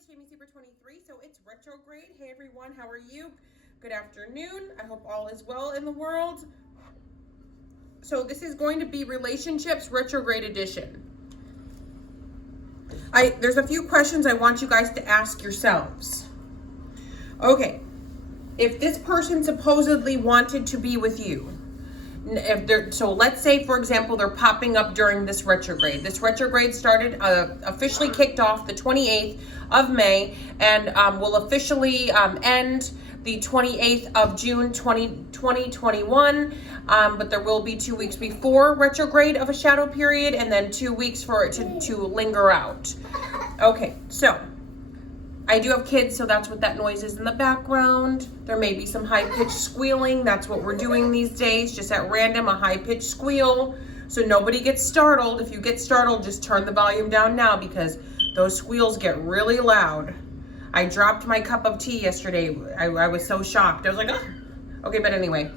it's Jamie Super 23, so it's retrograde. Hey everyone, how are you? Good afternoon. I hope all is well in the world. So this is going to be relationships retrograde edition. There's a few questions I want you guys to ask yourselves. Okay, if this person supposedly wanted to be with you, so let's say, for example, they're popping up during this retrograde. This retrograde started, officially kicked off the 28th of May and will officially end the 28th of June 2021. But there will be 2 weeks before retrograde of a shadow period and then 2 weeks for it to linger out. Okay, so I do have kids, so that's what that noise is in the background. There may be some high-pitched squealing. That's what we're doing these days, just at random, a high-pitched squeal. So nobody gets startled. If you get startled, just turn the volume down now because those squeals get really loud. I dropped my cup of tea yesterday. I was so shocked. I was like, oh. Okay, but anyway,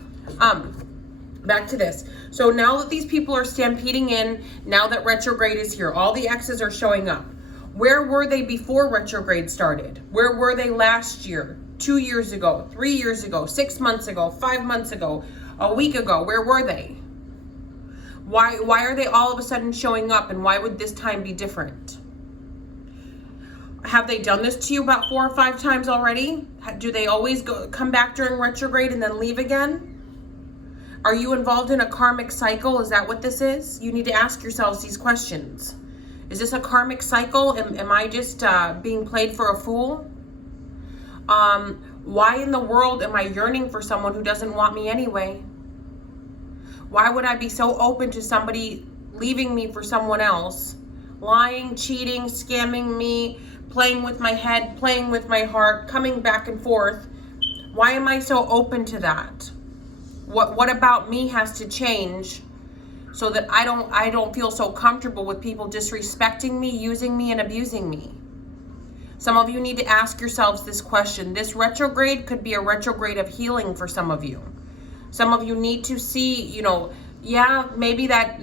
back to this. So now that these people are stampeding in, now that retrograde is here, all the exes are showing up. Where were they before retrograde started? Where were they last year, 2 years ago, 3 years ago, 6 months ago, 5 months ago, a week ago? Where were they? Why are they all of a sudden showing up, and why would this time be different? Have they done this to you about 4 or 5 times already? Do they always come back during retrograde and then leave again? Are you involved in a karmic cycle? Is that what this is? You need to ask yourselves these questions. Is this a karmic cycle? Am I just being played for a fool? Why in the world am I yearning for someone who doesn't want me anyway? Why would I be so open to somebody leaving me for someone else? Lying, cheating, scamming me, playing with my head, playing with my heart, coming back and forth. Why am I so open to that? What about me has to change so that I don't feel so comfortable with people disrespecting me, using me, and abusing me? Some of you need to ask yourselves this question. This retrograde could be a retrograde of healing for some of you. Some of you need to see, yeah, maybe that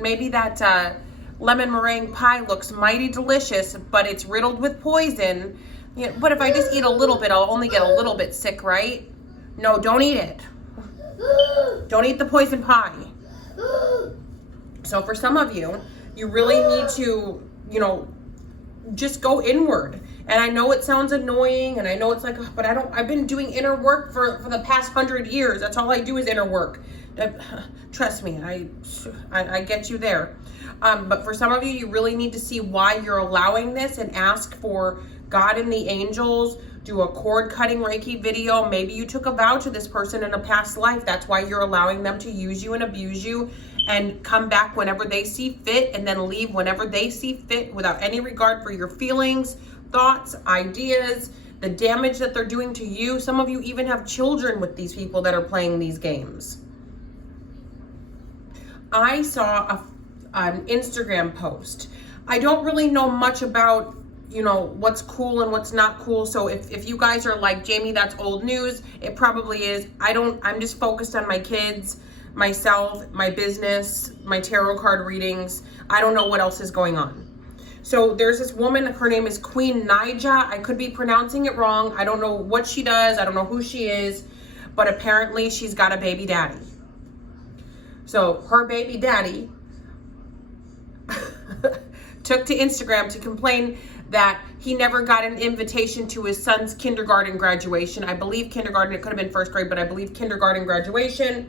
lemon meringue pie looks mighty delicious, but it's riddled with poison. Yeah, but if I just eat a little bit, I'll only get a little bit sick, right? No, don't eat it. Don't eat the poison pie. So for some of you, you really need to, just go inward. And I know it sounds annoying, and I know it's like, but I've been doing inner work for the past 100 years. That's all I do is inner work. Trust me, I get you there. But for some of you, you really need to see why you're allowing this and ask for God and the angels. Do a cord cutting Reiki video. Maybe you took a vow to this person in a past life. That's why you're allowing them to use you and abuse you and come back whenever they see fit and then leave whenever they see fit without any regard for your feelings, thoughts, ideas, the damage that they're doing to you. Some of you even have children with these people that are playing these games. I saw an Instagram post. I don't really know much about what's cool and what's not cool. So if you guys are like, Jamie, that's old news, it probably is. I'm just focused on my kids, myself, my business, my tarot card readings. I don't know what else is going on. So there's this woman, her name is Queen Nija. I could be pronouncing it wrong. I don't know what she does. I don't know who she is, but apparently she's got a baby daddy. So her baby daddy took to Instagram to complain that he never got an invitation to his son's kindergarten graduation. I believe kindergarten, it could have been first grade, but I believe kindergarten graduation.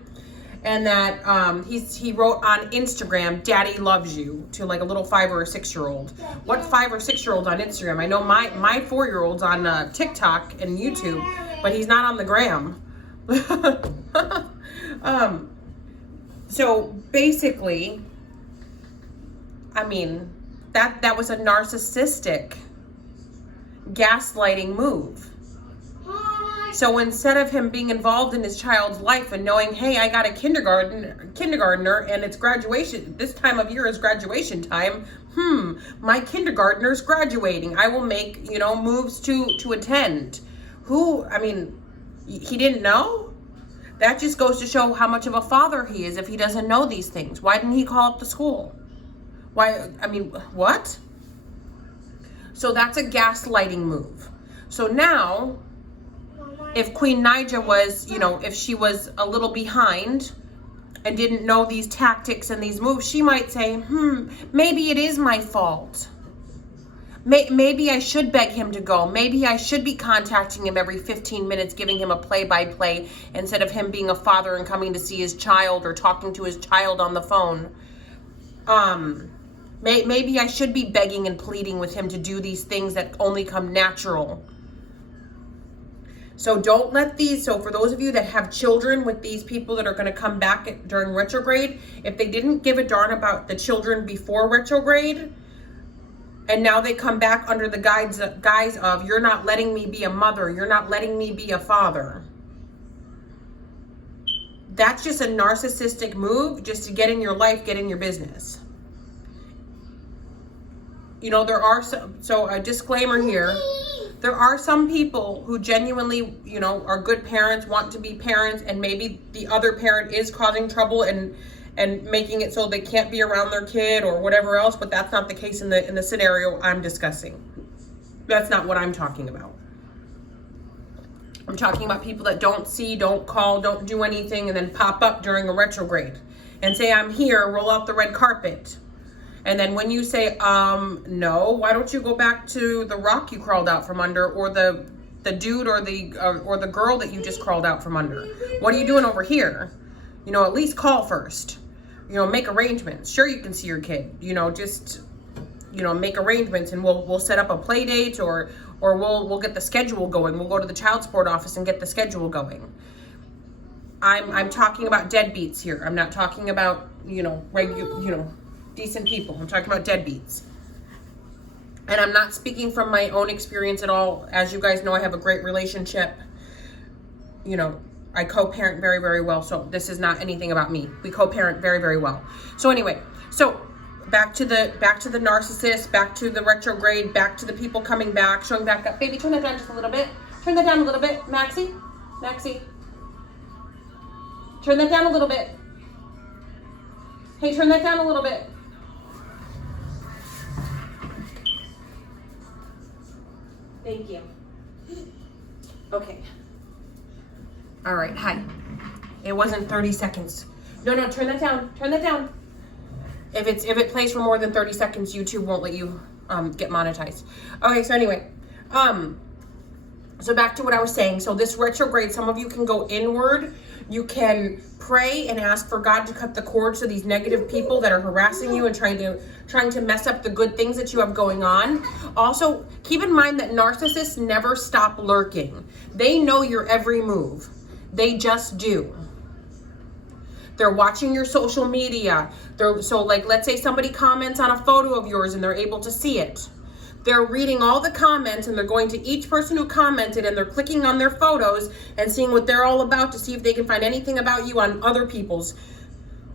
And that he wrote on Instagram, "Daddy loves you," to like a little 5 or 6 year old. What 5 or 6 year old on Instagram? I know my 4-year-old's on TikTok and YouTube, but he's not on the gram. So basically, that was a narcissistic gaslighting move. So instead of him being involved in his child's life and knowing, hey, I got a kindergartner and it's graduation, this time of year is graduation time. My kindergartner's graduating. I will make, moves to attend. He didn't know? That just goes to show how much of a father he is if he doesn't know these things. Why didn't he call up the school? What? So that's a gaslighting move. So now, if Queen Naija was, you know, if she was a little behind and didn't know these tactics and these moves, she might say, maybe it is my fault. Maybe I should beg him to go. Maybe I should be contacting him every 15 minutes, giving him a play-by-play instead of him being a father and coming to see his child or talking to his child on the phone. Maybe I should be begging and pleading with him to do these things that only come natural. So don't let these, so for those of you that have children with these people that are going to come back during retrograde, if they didn't give a darn about the children before retrograde, and now they come back under the guise of, you're not letting me be a mother, you're not letting me be a father. That's just a narcissistic move just to get in your life, get in your business. You know, there are some, so a disclaimer here, there are some people who genuinely, you know, are good parents, want to be parents, and maybe the other parent is causing trouble and making it so they can't be around their kid or whatever else, but that's not the case in the scenario I'm discussing. That's not what I'm talking about. I'm talking about people that don't see, don't call, don't do anything, and then pop up during a retrograde and say, I'm here, roll out the red carpet. And then when you say, no, why don't you go back to the rock you crawled out from under, or the dude or the girl that you just crawled out from under? What are you doing over here? You know, at least call first. You know, make arrangements. Sure, you can see your kid. You know, just, you know, make arrangements, and we'll set up a play date, or we'll get the schedule going. We'll go to the child support office and get the schedule going. I'm talking about deadbeats here. I'm not talking about, you know, decent people. I'm talking about deadbeats. And I'm not speaking from my own experience at all. As you guys know, I have a great relationship. You know, I co-parent very, very well. So this is not anything about me. We co-parent very, very well. So anyway, so back to the narcissist, back to the retrograde, back to the people coming back, showing back up. Baby, turn that down just a little bit. Turn that down a little bit. Maxie. Turn that down a little bit. Hey, turn that down a little bit. Thank you. Okay. All right, hi. It wasn't 30 seconds. No, turn that down. Turn that down. If it plays for more than 30 seconds, YouTube won't let you get monetized. Okay, so anyway, so back to what I was saying. So this retrograde, some of you can go inward. You can pray and ask for God to cut the cords to these negative people that are harassing you and trying to mess up the good things that you have going on. Also, keep in mind that narcissists never stop lurking. They know your every move. They just do. They're watching your social media. So like, let's say somebody comments on a photo of yours and they're able to see it. They're reading all the comments, and they're going to each person who commented, and they're clicking on their photos and seeing what they're all about to see if they can find anything about you on other people's.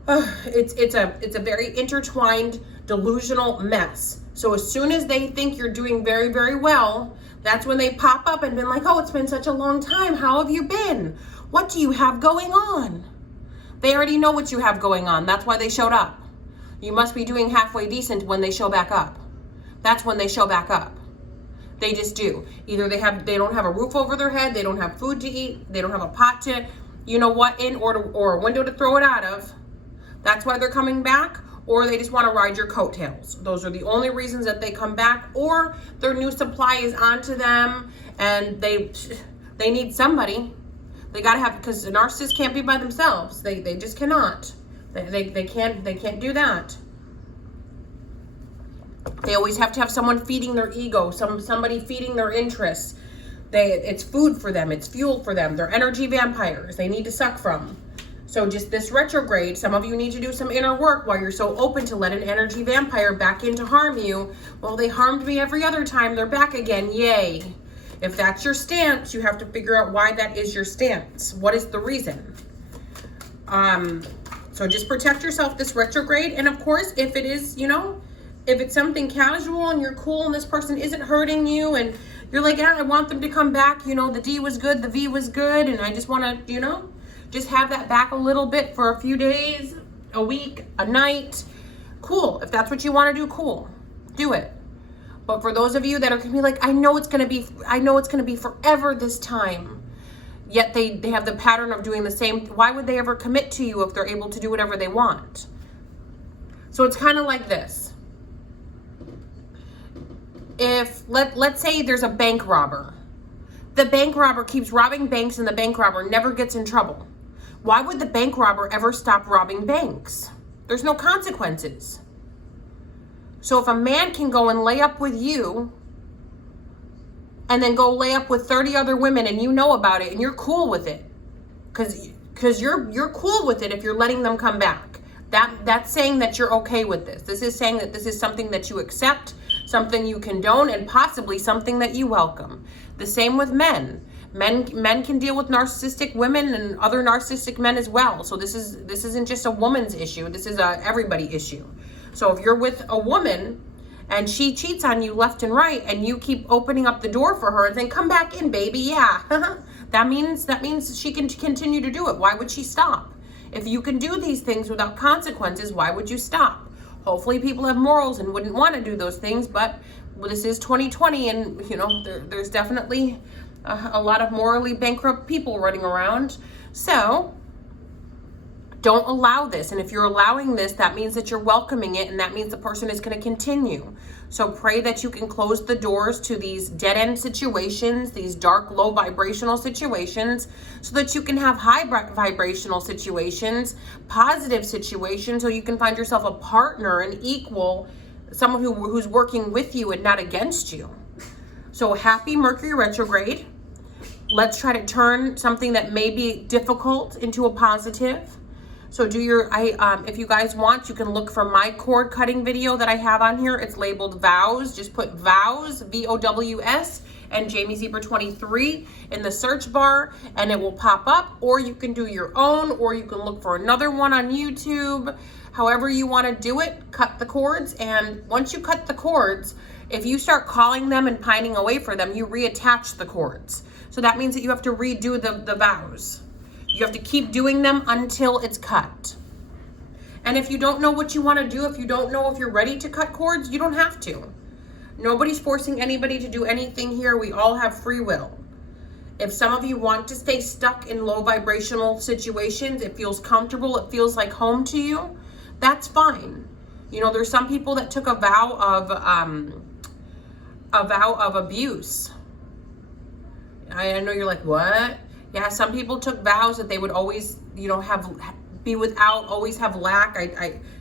It's a very intertwined, delusional mess. So as soon as they think you're doing very, very well, that's when they pop up and been like, oh, it's been such a long time. How have you been? What do you have going on? They already know what you have going on. That's why they showed up. You must be doing halfway decent when they show back up. That's when they show back up. They just do. Either they don't have a roof over their head, they don't have food to eat, they don't have a pot to, you know what, in, or a window to throw it out of. That's why they're coming back, or they just want to ride your coattails. Those are the only reasons that they come back, or their new supply is onto them and they need somebody. They gotta have, because the narcissists can't be by themselves. They just cannot. They can't do that. They always have to have someone feeding their ego, somebody feeding their interests. It's food for them, it's fuel for them. They're energy vampires. They need to suck from. So just this retrograde, some of you need to do some inner work while you're so open to let an energy vampire back in to harm you. Well, they harmed me every other time, they're back again, yay. If that's your stance, you have to figure out why that is your stance. What is the reason? So just protect yourself this retrograde. And of course, if it is, you know, if it's something casual and you're cool and this person isn't hurting you and you're like, yeah, I want them to come back, you know, the D was good, the V was good, and I just want to, you know, just have that back a little bit for a few days, a week, a night. Cool. If that's what you want to do, cool. Do it. But for those of you that are gonna be like, I know it's gonna be forever this time, yet they have the pattern of doing the same, why would they ever commit to you if they're able to do whatever they want? So it's kind of like this. If, let's say there's a bank robber. The bank robber keeps robbing banks and the bank robber never gets in trouble. Why would the bank robber ever stop robbing banks? There's no consequences. So if a man can go and lay up with you and then go lay up with 30 other women and you know about it and you're cool with it, because you're cool with it if you're letting them come back. That's saying that you're okay with this. This is saying that this is something that you accept, something you condone, and possibly something that you welcome. The same with men. Men can deal with narcissistic women and other narcissistic men as well. So this isn't just a woman's issue. This is a everybody issue. So if you're with a woman and she cheats on you left and right and you keep opening up the door for her and saying, come back in, baby, yeah. that means she can continue to do it. Why would she stop? If you can do these things without consequences, why would you stop? Hopefully people have morals and wouldn't want to do those things, but this is 2020 and there's definitely a lot of morally bankrupt people running around. So don't allow this. And if you're allowing this, that means that you're welcoming it, and that means the person is going to continue. So pray that you can close the doors to these dead-end situations, these dark, low vibrational situations, so that you can have high vibrational situations, positive situations, so you can find yourself a partner, an equal, someone who's working with you and not against you. So happy Mercury retrograde. Let's try to turn something that may be difficult into a positive. So if you guys want, you can look for my cord cutting video that I have on here. It's labeled vows. Just put vows, VOWS, and Jamie Zebra 23 in the search bar and it will pop up, or you can do your own, or you can look for another one on YouTube. However you want to do it, cut the cords. And once you cut the cords, if you start calling them and pining away for them, you reattach the cords. So that means that you have to redo the vows. You have to keep doing them until it's cut. And if you don't know what you want to do, if you don't know if you're ready to cut cords, you don't have to. Nobody's forcing anybody to do anything here. We all have free will. If some of you want to stay stuck in low vibrational situations, it feels comfortable, it feels like home to you, that's fine. There's some people that took a vow of abuse. I know you're like, what? Yeah, some people took vows that they would always, be without, always have lack.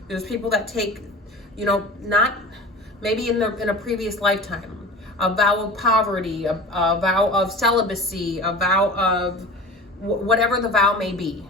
There's people that take, not maybe in a previous lifetime, a vow of poverty, a vow of celibacy, a vow of whatever the vow may be.